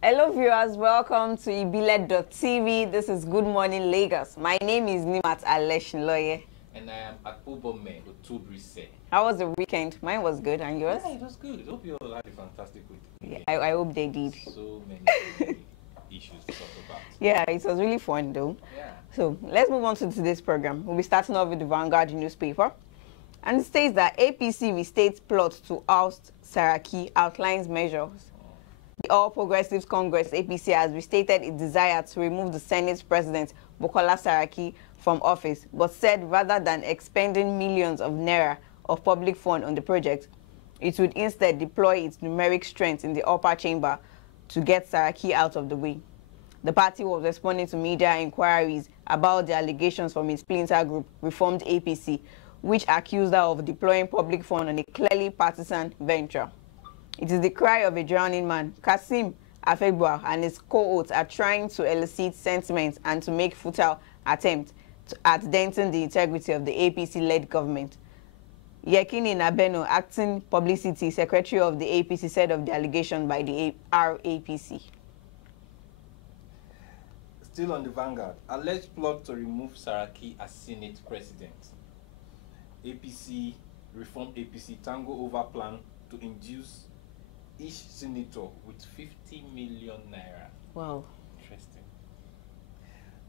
Hello viewers, welcome to ibile.tv. This is Good Morning Lagos. My name is Nimat Aleshinloye. And I am Akpobome Otubrise. How was the weekend? Mine was good, and yours? Yeah, it was good. I hope you all had a fantastic weekend. Yeah, I hope they did. So many issues to talk about. Yeah, it was really fun though. Yeah. So let's move on to today's program. We'll be starting off with the Vanguard newspaper. And it states that APC restates plot to oust Saraki, outlines measures. The All Progressives Congress, APC, has restated its desire to remove the Senate President, Bukola Saraki, from office, but said rather than expending millions of naira of public fund on the project, it would instead deploy its numeric strength in the upper chamber to get Saraki out of the way. The party was responding to media inquiries about the allegations from its splinter group, Reformed APC, which accused her of deploying public fund on a clearly partisan venture. It is the cry of a drowning man. Kasim Afegbua and his cohorts are trying to elicit sentiments and to make futile attempts at denting the integrity of the APC-led government. Yekini Nabeno, acting publicity secretary of the APC, said of the allegation by the RAPC. Still on the Vanguard, alleged plot to remove Saraki as Senate President. APC, Reformed APC, tango over plan to induce each senator with 50 million naira. Wow. Interesting.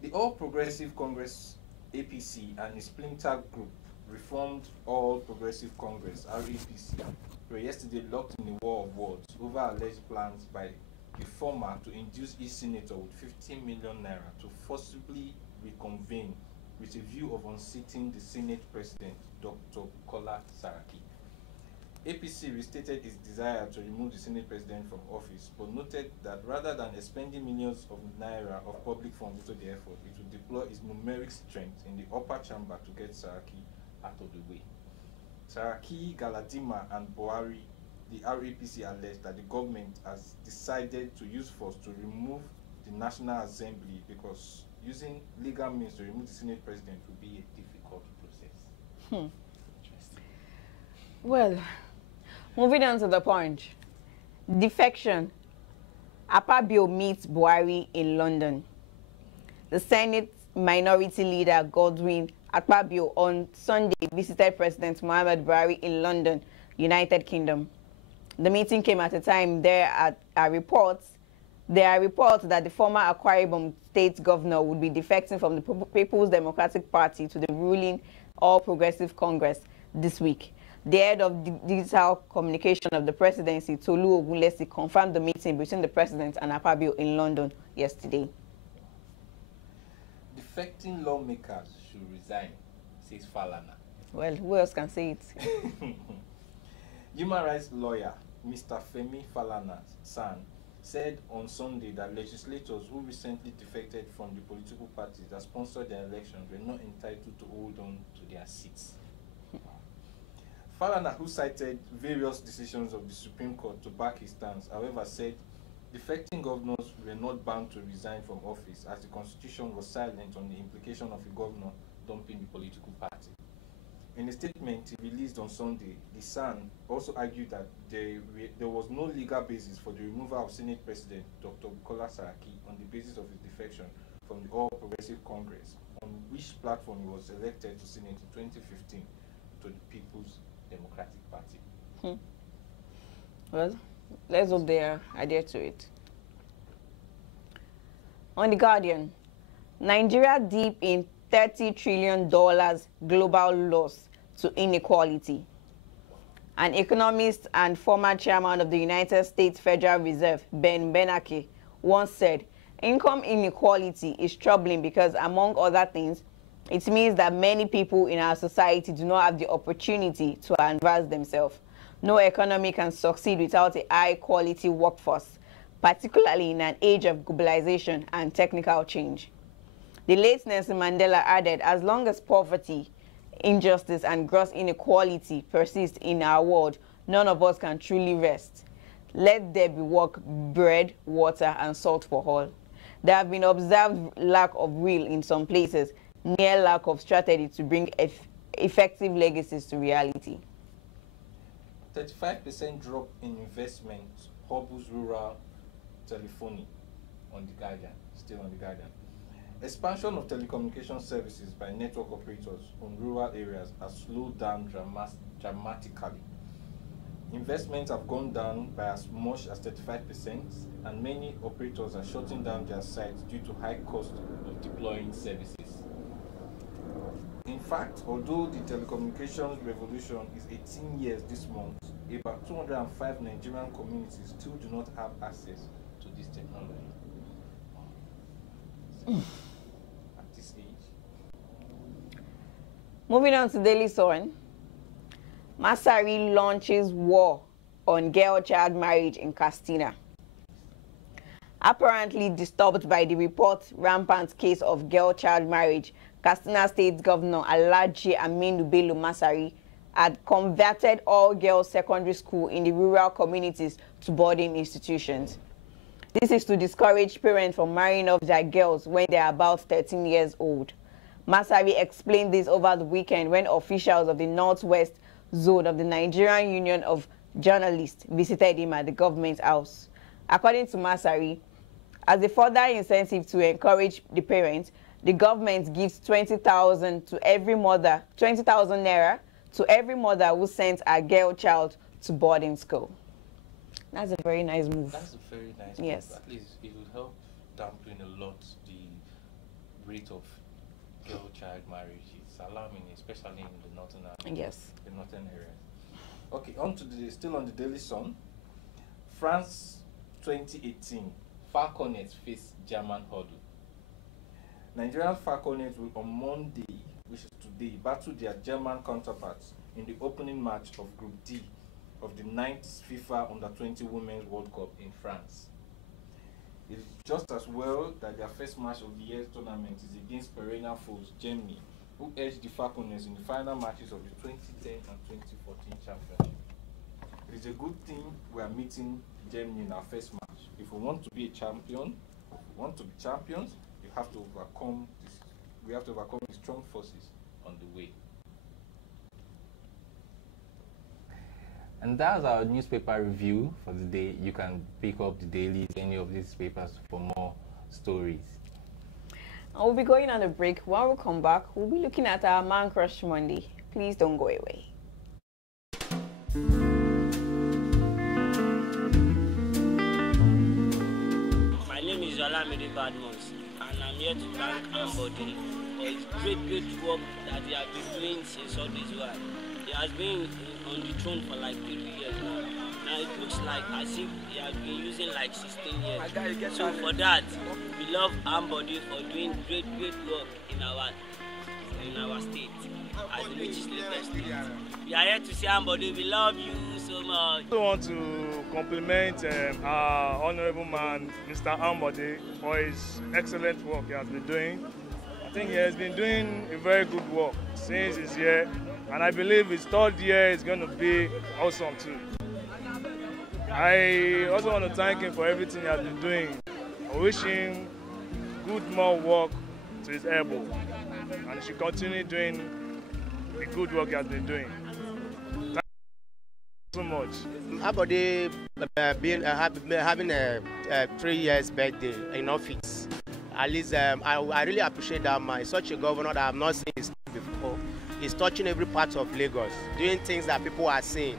The All Progressive Congress, APC, and its splinter group, Reformed All Progressive Congress, RAPC, were yesterday locked in a war of words over alleged plans by the former to induce each senator with 50 million naira to forcibly reconvene with a view of unseating the Senate President, Dr. Bukola Saraki. APC restated its desire to remove the Senate President from office, but noted that rather than expending millions of naira of public funds into the effort, it would deploy its numeric strength in the upper chamber to get Saraki out of the way. Saraki, Galadima, and Buhari, the RAPC, alleged that the government has decided to use force to remove the National Assembly because using legal means to remove the Senate President would be a difficult process. Interesting. Well, moving on to the Punch. Defection. Akpabio meets Buhari in London. The Senate Minority Leader Godwin Akpabio on Sunday visited President Muhammadu Buhari in London, United Kingdom. The meeting came at a time there are reports that the former Akwa Ibom state governor would be defecting from the People's Democratic Party to the ruling All Progressive Congress this week. The head of the digital communication of the presidency, Tolu Ogunlesi, confirmed the meeting between the president and Akpabio in London yesterday. Defecting lawmakers should resign, says Falana. Well, who else can say it? Human rights lawyer Mr. Femi Falana's son said on Sunday that legislators who recently defected from the political parties that sponsored their elections were not entitled to hold on to their seats. Falana, who cited various decisions of the Supreme Court to back his stance, however, said defecting governors were not bound to resign from office as the Constitution was silent on the implication of a governor dumping the political party. In a statement he released on Sunday, the Sun also argued that there was no legal basis for the removal of Senate President Dr. Bukola Saraki on the basis of his defection from the All Progressive Congress, on which platform he was elected to Senate in 2015 to the People's Democratic Party. Well, let's hope they adhere to it. On The Guardian, Nigeria deep in $30 trillion global loss to inequality. An economist and former chairman of the United States Federal Reserve, Ben Bernanke, once said, income inequality is troubling because, among other things, it means that many people in our society do not have the opportunity to advance themselves. No economy can succeed without a high-quality workforce, particularly in an age of globalization and technical change. The late Nelson Mandela added, as long as poverty, injustice, and gross inequality persist in our world, none of us can truly rest. Let there be work, bread, water, and salt for all. There have been observed lack of will in some places, near lack of strategy to bring effective legacies to reality. 35% drop in investment hobbles rural telephony on The Guardian, still on The Guardian. Expansion of telecommunication services by network operators on rural areas has slowed down dramatically. Investments have gone down by as much as 35%, and many operators are shutting down their sites due to high cost of deploying services. In fact, although the telecommunications revolution is 18 years this month, about 205 Nigerian communities still do not have access to this technology. At this age. Moving on to Daily Sun. Masari launches war on girl-child marriage in Katsina. Apparently disturbed by the report rampant case of girl-child marriage, Katsina State Governor Alhaji Aminu Bello Masari had converted all girls secondary school in the rural communities to boarding institutions. This is to discourage parents from marrying off their girls when they are about 13 years old. Masari explained this over the weekend when officials of the Northwest Zone of the Nigerian Union of Journalists visited him at the government house. According to Masari, as a further incentive to encourage the parents, the government gives 20,000 to every mother, 20,000 naira to every mother who sends a girl child to boarding school. That's a very nice move. That's a very nice yes. move. At least it will help dampen a lot the rate of girl-child marriage. It's alarming, especially in the northern area. Yes. The northern area. Okay, on to still on the Daily Sun. France 2018. Falconets face German hurdle. Nigerian Falconets will on Monday, which is today, battle their German counterparts in the opening match of Group D of the 9th FIFA Under-20 Women's World Cup in France. It's just as well that their first match of the year's tournament is against perennial foes Germany, who edged the Falconets in the final matches of the 2010 and 2014 championship. It is a good thing we are meeting Germany in our first match. If we want to be a champion, if we want to be champions, we have to overcome the strong forces on the way. And that's our newspaper review for the day. You can pick up the dailies, any of these papers for more stories. And we'll be going on a break. When we come back, we'll be looking at our Man Crush Monday. Please don't go away. My name is Olamide Badmus, and I'm here to thank Ambody for his great work that he has been doing since all this while. He has been on the throne for like 3 years now. Now it looks like as if he has been using like 16 years. So for that, we love Ambody for doing great work in our state, as the richest state. We are here to see Ambody. We love you so much. I want to compliment our honorable man, Mr. Ambody, for his excellent work he has been doing. I think he has been doing a very good work since he's here, and I believe his third year is going to be awesome too. I also want to thank him for everything he has been doing. I wish him more work to his elbow, and he should continue doing the good work he has been doing. Thank you so much. Ambody having a 3 years birthday in office. At least I really appreciate that man. He's such a governor that I have not seen his before. He's touching every part of Lagos, doing things that people are seeing.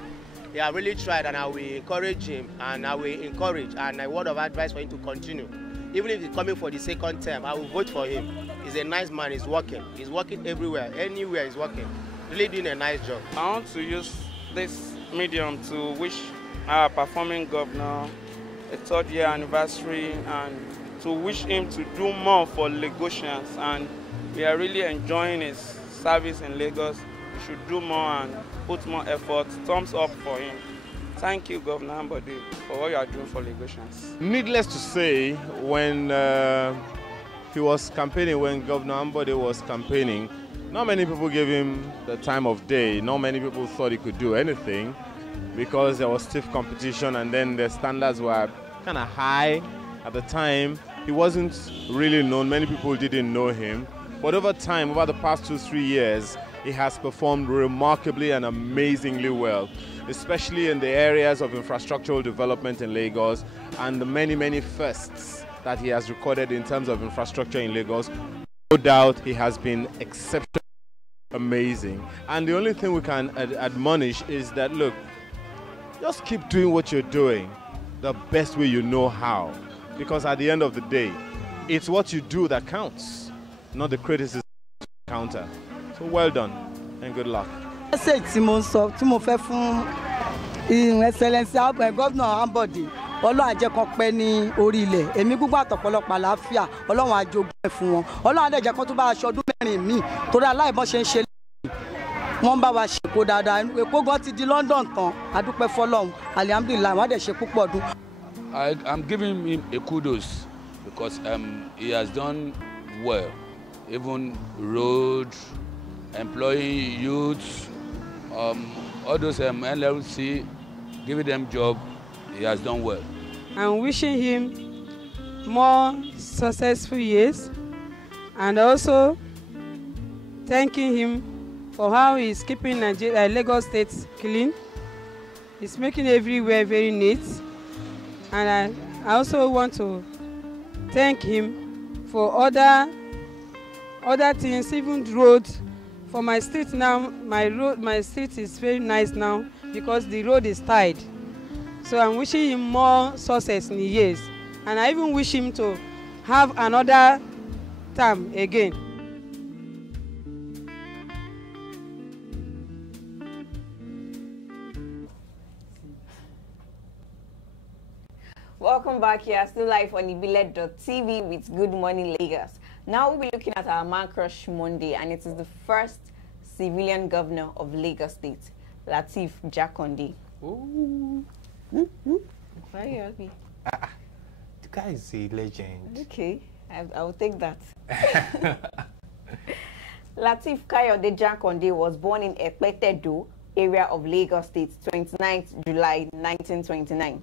He has really tried, and I will encourage him, and I will encourage, and a word of advice for him to continue. Even if he's coming for the second term, I will vote for him. He's a nice man, he's working everywhere, anywhere he's working. Really doing a nice job. I want to use this medium to wish our performing governor a 3rd year anniversary, and to wish him to do more for Lagosians, and we are really enjoying his service in Lagos. We should do more and put more effort. Thumbs up for him. Thank you, Governor Ambody, for what you are doing for Lagosians. Needless to say, when he was campaigning, when Governor Ambody was campaigning, not many people gave him the time of day. Not many people thought he could do anything because there was stiff competition, and then the standards were kind of high at the time. He wasn't really known. Many people didn't know him. But over time, over the past 2-3 years, he has performed remarkably and amazingly well, especially in the areas of infrastructural development in Lagos and the many, many firsts that he has recorded in terms of infrastructure in Lagos. No doubt he has been exceptionally amazing. And the only thing we can admonish is that, look, just keep doing what you're doing the best way you know how. Because at the end of the day, it's what you do that counts, not the criticism counter. So well done and good luck. Message tí mo sọ tí mo fẹ́ fún Excellency Governor Ambode, Ọlọ́run á jẹ́ kó pẹ́ ní orí ilẹ̀, ẹ̀mí gígùn àtọ̀pọ̀lọpọ̀ àlàáfíà, Ọlọ́run á jogún ẹ̀ fún wọn, Ọlọ́run á dẹ̀ jẹ́ kó tún bá aṣọ ọdún mẹ́rin míì torí aláìbọn ṣe ń ṣe wọ́n bá wa ṣèkó dáadáa, Èkó gan ti di London tán, a dúpẹ́ fọ́lọ́run, alihamdulilayi, wọ́n á dẹ̀ ṣe púpọ̀ ọdún. I'm giving him a kudos because he has done well, even road, employing youths, all those NLC, giving them job, he has done well. I'm wishing him more successful years and also thanking him for how he's keeping Lagos State clean. He's making everywhere very neat. And I also want to thank him for other things, even road. For my street now, my street is very nice now because the road is tied. So I'm wishing him more success in the years. And I even wish him to have another term again. Welcome back here, still live on ibile.tv with Good Morning Lagos. Now we'll be looking at our Man Crush Monday, and it is the first civilian governor of Lagos State, Lateef Jakande. Ooh. Why are you happy? The guy is a legend. Okay, I will take that. Lateef Kayode Jakande was born in Ekpetedo area of Lagos State, 29th July 1929.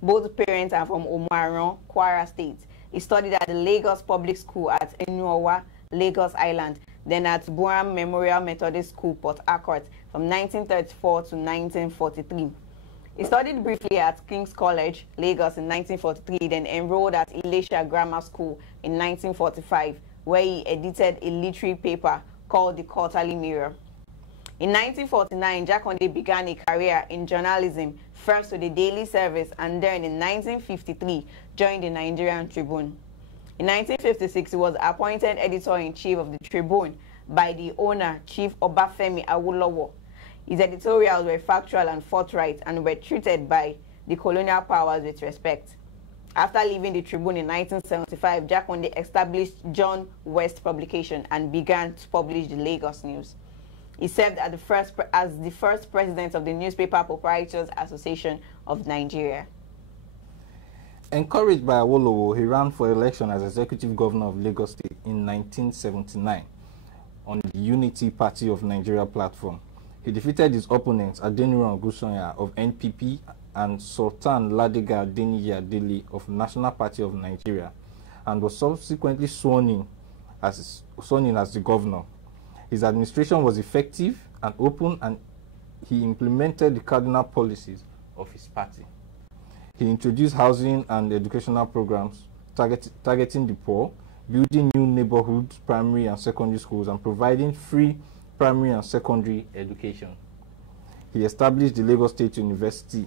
Both parents are from Omaran, Kwara State. He studied at the Lagos Public School at Enuowa, Lagos Island, then at Boram Memorial Methodist School, Port Harcourt, from 1934 to 1943. He studied briefly at King's College, Lagos in 1943, then enrolled at Ilesha Grammar School in 1945, where he edited a literary paper called The Quarterly Mirror. In 1949, Jakande began a career in journalism, first with the Daily Service, and then in 1953 joined the Nigerian Tribune. In 1956, he was appointed editor-in-chief of the Tribune by the owner, Chief Obafemi Awolowo. His editorials were factual and forthright and were treated by the colonial powers with respect. After leaving the Tribune in 1975, Jakande established John West Publication and began to publish the Lagos News. He served as the first president of the Newspaper Proprietors Association of Nigeria. Encouraged by Awolowo, he ran for election as executive governor of Lagos State in 1979 on the Unity Party of Nigeria platform. He defeated his opponents Adeniran Gusanya of NPP and Sultan Ladega Adeniyi Adeli of National Party of Nigeria, and was subsequently sworn in as the governor. His administration was effective and open, and he implemented the cardinal policies of his party. He introduced housing and educational programs targeting the poor, building new neighborhoods, primary and secondary schools, and providing free primary and secondary education. He established the Lagos State University.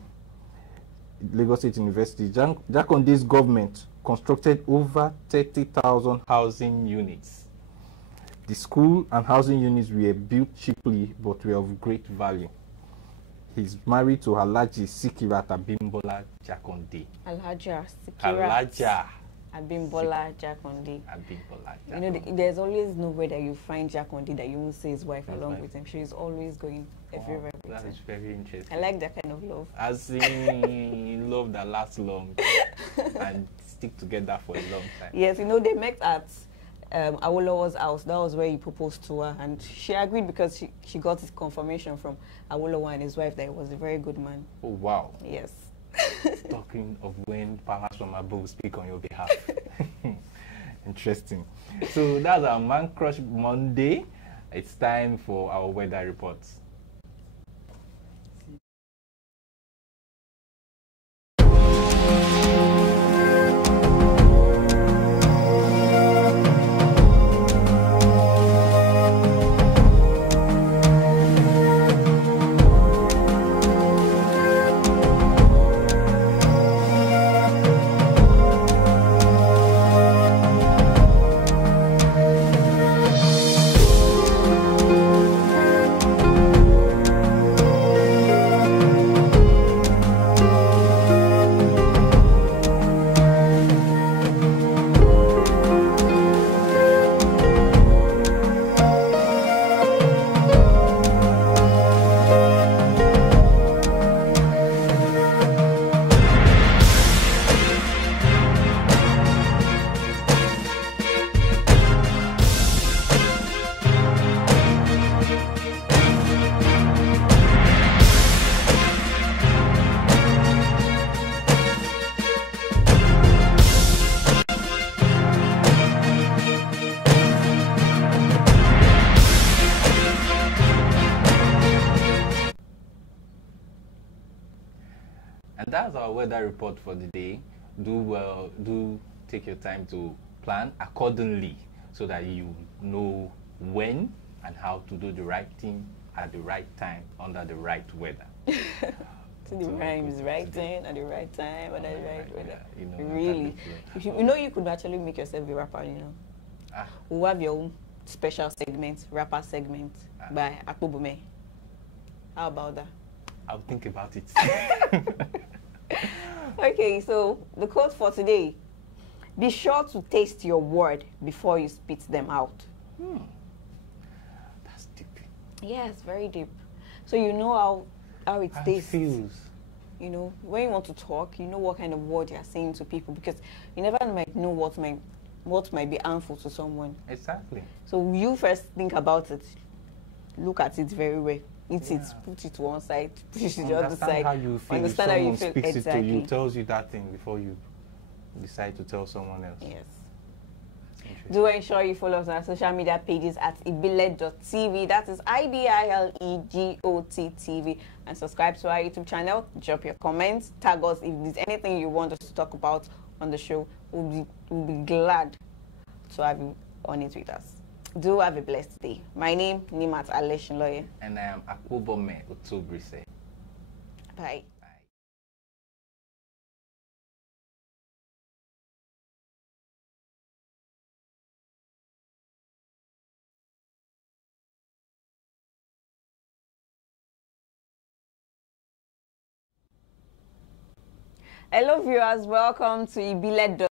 Jakande's government constructed over 30,000 housing units. The school and housing units were built cheaply but were of great value. He's married to Alhaji Sikirat Abimbola Jakande. Alhaja Sikirat Abimbola Jakande. You know, there's always nowhere that you find Jakande that you won't see his wife along with him. She is always going everywhere with him. That is very interesting. I like that kind of love. As in love that lasts long and stick together for a long time. Yes, you know, they met at Awolowo's house. That was where he proposed to her, and she agreed because she got his confirmation from Awolowo and his wife that he was a very good man. Oh, wow. Yes. Talking of when powers from above speak on your behalf. Interesting. So that's our Man Crush Monday. It's time for our weather reports. And that's our weather report for the day. Do take your time to plan accordingly so that you know when and how to do the right thing at the right time under the right weather. To the rhymes, right thing at the right time under the right weather. Yeah, you know, Really, you could actually make yourself a rapper. You know, we'll have your own special segment, rapper segment by Akpobume. How about that? I'll think about it. Okay, so the quote for today: be sure to taste your word before you spit them out. That's deep. Yes, very deep. So you know how it tastes. Feels. You know, when you want to talk, you know what kind of word you're saying to people, because you never might know what might be harmful to someone. Exactly. So you first think about it, look at it very well, eat it, put it to one side, push it to the other side. Understand how you feel. Understand how you feel. Speaks Exactly. it to you, tells you that thing before you decide to tell someone else. Yes. Do ensure you follow us on our social media pages at ibile.tv. That is IBILEGOT TV. And subscribe to our YouTube channel. Drop your comments. Tag us if there's anything you want us to talk about on the show. We'll be glad to have you on it with us. Do have a blessed day. My name, Nimat Aleshinloye. And I am Akpobome Otobrise. Bye. Hello viewers, welcome to Ibile.